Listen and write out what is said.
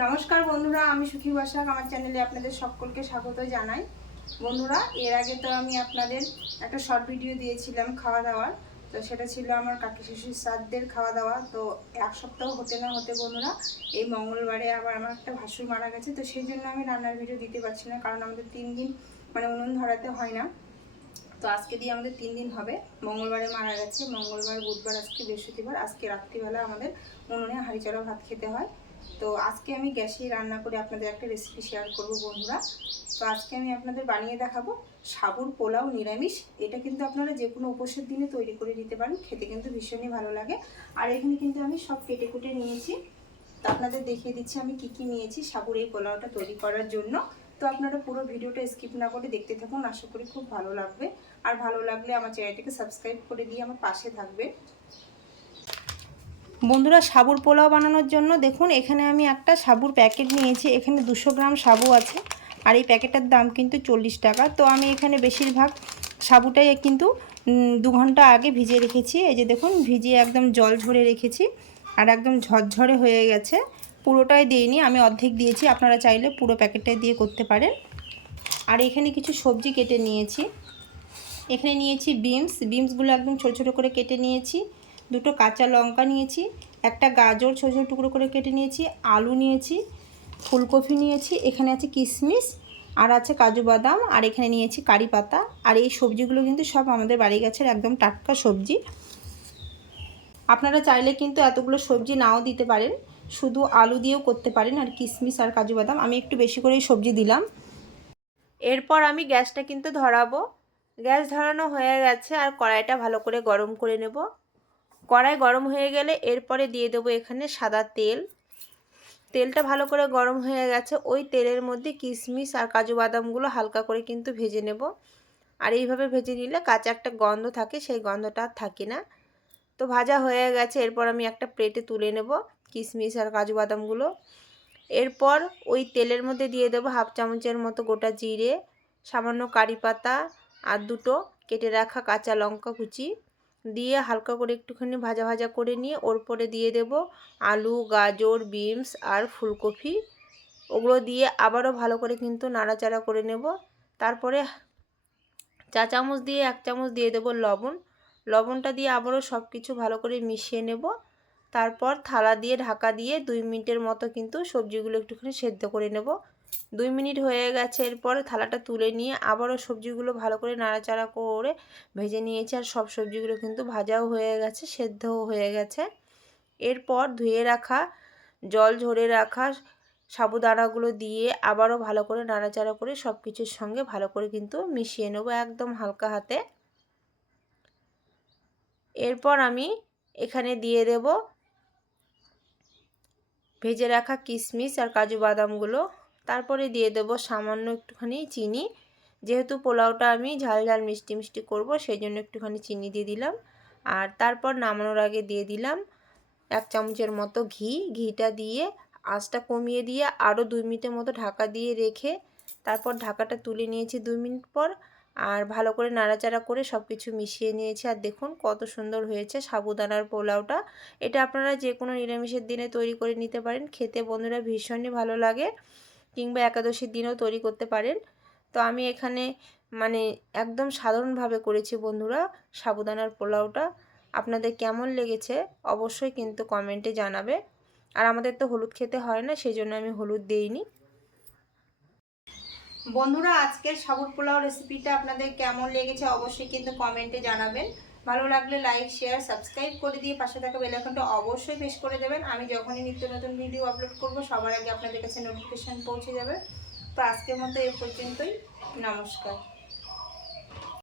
নমস্কার বন্ধুরা, আমি সুখী বসাক। আমার চ্যানেলে আপনাদের সকলকে স্বাগত জানাই। বন্ধুরা, এর আগে তো আমি আপনাদের একটা শর্ট ভিডিও দিয়েছিলাম খাওয়া দাওয়ার তো সেটা ছিল আমার কাকি শিশুর শ্রাদ্ধের খাওয়া দাওয়া তো এক সপ্তাহ হতে না হতে বন্ধুরা, এই মঙ্গলবারে আবার আমার একটা ভাসুর মারা গেছে। তো সেই জন্য আমি রান্নার ভিডিও দিতে পারছি না, কারণ আমাদের তিন দিন মানে উনুন ধরাতে হয় না। তো আজকে দিয়ে আমাদের তিন দিন হবে। মঙ্গলবারে মারা গেছে। মঙ্গলবার, বুধবার, আজকে বৃহস্পতিবার, আজকে রাত্রিবেলা আমাদের উনুনে হাঁড়ি চড়া ভাত খেতে হয়। তো আজকে আমি গ্যাসেই রান্না করে আপনাদের একটা রেসিপি শেয়ার করব বন্ধুরা। তো আজকে আমি আপনাদের বানিয়ে দেখাবো সাবুর পোলাও নিরামিষ। এটা কিন্তু আপনারা যে কোনো উপোসের দিনে তৈরি করে নিতে পারেন, খেতে কিন্তু ভীষণই ভালো লাগে। আর এখানে কিন্তু আমি সব কেটে কুটে নিয়েছি। তো আপনাদের দেখিয়ে দিচ্ছি আমি কি কি নিয়েছি সাবুর এই পোলাওটা তৈরি করার জন্য। তো আপনারা পুরো ভিডিওটা স্কিপ না করে দেখতে থাকুন, আশা করি খুব ভালো লাগবে। আর ভালো লাগলে আমার চ্যানেলটিকে সাবস্ক্রাইব করে দিয়ে আমার পাশে থাকবে। বন্ধুরা সাবুর পোলাও বানানোর জন্য দেখুন, এখানে আমি একটা সাবুর প্যাকেট নিয়েছি, এখানে দুশো গ্রাম সাবু আছে, আর এই প্যাকেটটার দাম কিন্তু চল্লিশ টাকা। তো আমি এখানে বেশিরভাগ সাবুটাই কিন্তু দু ঘণ্টা আগে ভিজিয়ে রেখেছি। এই যে দেখুন, ভিজিয়ে একদম জল ঝরে রেখেছি, আর একদম ঝরঝরে হয়ে গেছে। পুরোটাই দিইনি, আমি অর্ধেক দিয়েছি, আপনারা চাইলে পুরো প্যাকেটটাই দিয়ে করতে পারেন। আর এখানে কিছু সবজি কেটে নিয়েছি। এখানে নিয়েছি বিমস বিমসগুলো একদম ছোটো ছোটো করে কেটে নিয়েছি। দুটো কাঁচা লঙ্কা নিয়েছি, একটা গাজর ছোটো ছোটো টুকরো করে কেটে নিয়েছি, আলু নিয়েছি, ফুলকপি নিয়েছি, এখানে আছে কিশমিশ, আর আছে কাজু বাদাম, আর এখানে নিয়েছি কারি পাতা, আর এই সবজিগুলো কিন্তু সব আমাদের বাড়ি গাছের একদম টাটকা সবজি। আপনারা চাইলে কিন্তু এতগুলো সবজি নাও দিতে পারেন, শুধু আলু দিয়েও করতে পারেন, আর কিশমিশ আর কাজু বাদাম, আমি একটু বেশি করেই সবজি দিলাম। এরপর আমি গ্যাসটা কিন্তু ধরাবো, গ্যাস ধরানো হয়ে গেছে, আর কড়াইটা ভালো করে গরম করে নেব। কড়াই গরম হয়ে গেলে এরপরে দিয়ে দেবো এখানে সাদা তেল। তেলটা ভালো করে গরম হয়ে গেছে। ওই তেলের মধ্যে কিশমিশ আর কাজু বাদামগুলো হালকা করে কিন্তু ভেজে নেব। আর এইভাবে ভেজে নিলে কাঁচা একটা গন্ধ থাকে, সেই গন্ধটা আর থাকে না। তো ভাজা হয়ে গেছে। এরপর আমি একটা প্লেটে তুলে নেব কিশমিশ আর কাজু বাদামগুলো। এরপর ওই তেলের মধ্যে দিয়ে দেবো হাফ চামচের মতো গোটা জিরে, সামান্য কারি পাতা আর দুটো কেটে রাখা কাঁচা লঙ্কা কুচি। দিয়ে হালকা করে একটুখানি ভাজা ভাজা করে নিয়ে ওর পরে দিয়ে দেব আলু, গাজর, বিনস আর ফুলকপি। ওগুলো দিয়ে আবারও ভালো করে কিন্তু নাড়াচাড়া করে নেব। তারপরে চা চামচ দিয়ে এক চামচ দিয়ে দেব লবণ। লবণটা দিয়ে আবারও সব কিছু ভালো করে মিশিয়ে নেব। তারপর থালা দিয়ে ঢাকা দিয়ে দুই মিনিটের মতো কিন্তু সবজিগুলো একটুখানি সেদ্ধ করে নেব। দুই মিনিট হয়ে গেছে। এরপর থালাটা তুলে নিয়ে আবারও সবজিগুলো ভালো করে নাড়াচাড়া করে ভেজে নিয়েছি। আর সব সবজিগুলো কিন্তু ভাজাও হয়ে গেছে, সেদ্ধও হয়ে গেছে। এরপর ধুয়ে রাখা, জল ঝরে রাখা সাবুদানাগুলো দিয়ে আবারও ভালো করে নাড়াচাড়া করে সব কিছুর সঙ্গে ভালো করে কিন্তু মিশিয়ে নেব একদম হালকা হাতে। এরপর আমি এখানে দিয়ে দেব ভেজে রাখা কিশমিশ আর কাজু বাদামগুলো। তারপরে দিয়ে দেব সামান্য একটুখানি চিনি। যেহেতু পোলাওটা আমি ঝাল ঝাল মিষ্টি মিষ্টি করব সেই জন্য একটুখানি চিনি দিয়ে দিলাম। আর তারপর নামানোর আগে দিয়ে দিলাম এক চামচের মতো ঘি। ঘিটা দিয়ে আঁচটা কমিয়ে দিয়ে আরও দুই মিনিটের মতো ঢাকা দিয়ে রেখে তারপর ঢাকাটা তুলে নিয়েছি দুই মিনিট পর। আর ভালো করে নাড়াচাড়া করে সব কিছু মিশিয়ে নিয়েছি। আর দেখুন কত সুন্দর হয়েছে সাবুদানার পোলাওটা। এটা আপনারা যে কোনো নিরামিষের দিনে তৈরি করে নিতে পারেন। খেতে বন্ধুরা ভীষণই ভালো লাগে। কিংবা একাদশীর দিনও তৈরি করতে পারেন। তো আমি এখানে মানে একদম সাধারণভাবে করেছি বন্ধুরা সাবুদানার পোলাওটা। আপনাদের কেমন লেগেছে অবশ্যই কিন্তু কমেন্টে জানাবে। আর আমাদের তো হলুদ খেতে হয় না সেই জন্য আমি হলুদ দিইনি। বন্ধুরা, আজকের সাবুর পোলাও রেসিপিটা আপনাদের কেমন লেগেছে অবশ্যই কিন্তু কমেন্টে জানাবেন। ভালো লাগলে লাইক শেয়ার সাবস্ক্রাইব করে দিয়ে পাশে থাকা বেলাইকনটা অবশ্যই প্রেস করে দেবেন। আমি যখনই নিত্য নতুন ভিডিও আপলোড করব, সবার আগে আপনাদের কাছে নোটিফিকেশান পৌঁছে যাবে। তো আজকের মতো এ পর্যন্তই। নমস্কার।